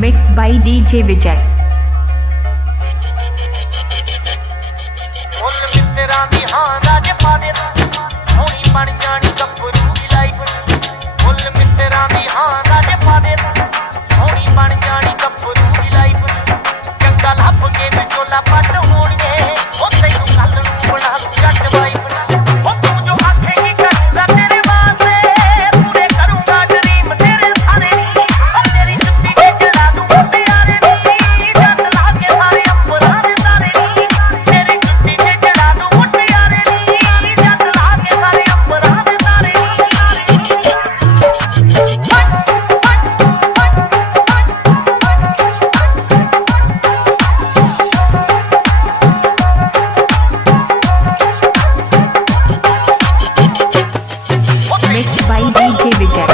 Mixed by DJ Vijay. ਮੁੱਲ ਮਿੱਤਰਾਂ ਦੀ ਹਾਂ ਰਾਜ ਪਾ ਦੇ ਸੋਹਣੀ ਬਣ ਜਾਣੀ ਗੱਭਰੂ ਦੀ ਲਾਈਫ। ਮੁੱਲ ਮਿੱਤਰਾਂ ਦੀ ਹਾਂ ਰਾਜ ਪਾ ਦੇ ਸੋਹਣੀ ਬਣ ਜਾਣੀ ਗੱਭਰੂ ਦੀ ਲਾਈਫ। ਚੰਗਾ ਲੱਭ ਕੇ ਵਿਚੋਲਾ ਪੱਟ ਹੋਣਗੇ ਉਹ ਤੈਨੂੰ ਕੱਲ ਨੂੰ ਬਣਾ ਲੂ ਜੱਟ ਵਾਈਫ। ਉਹ ਤੂੰ ਜੋ ਆਖੇਂਗੀ ਕਰੂੰਗਾ ਤੇਰੇ ਵਾਸਤੇ ਪੂਰੇ ਕਰੂੰਗਾ ਡਰੀਮ ਤੇਰੇ ਸਾਰੇ ਨੀ। ਉਹ ਤੇਰੀ ਜੁੱਤੀ ਤੇ ਚੜਾ ਦੂੰ ਪਿਆਰੇ ਨੀ ਜੱਟ ਲਾ ਕੇ ਸਾਰੇ ਅੰਬਰਾਂ ਦੇ ਸਾਰੇ ਨੀ। ਤੇਰੀ ਜੁੱਤੀ ਤੇ ਚੜਾ ਦੂੰ ਪਿਆਰੇ ਨੀ ਜੱਟ ਲਾ ਕੇ ਸਾਰੇ ਅੰਬਰਾਂ ਦੇ ਸਾਰੇ ਨੀ। Mixed by DJ Vijay.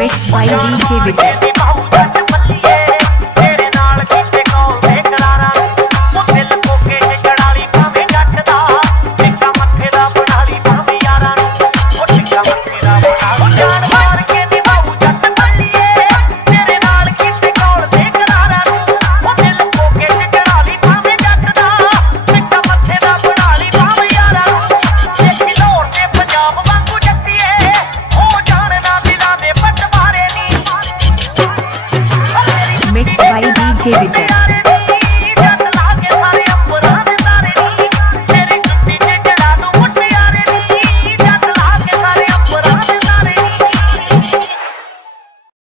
Mixed by DJ Vijay.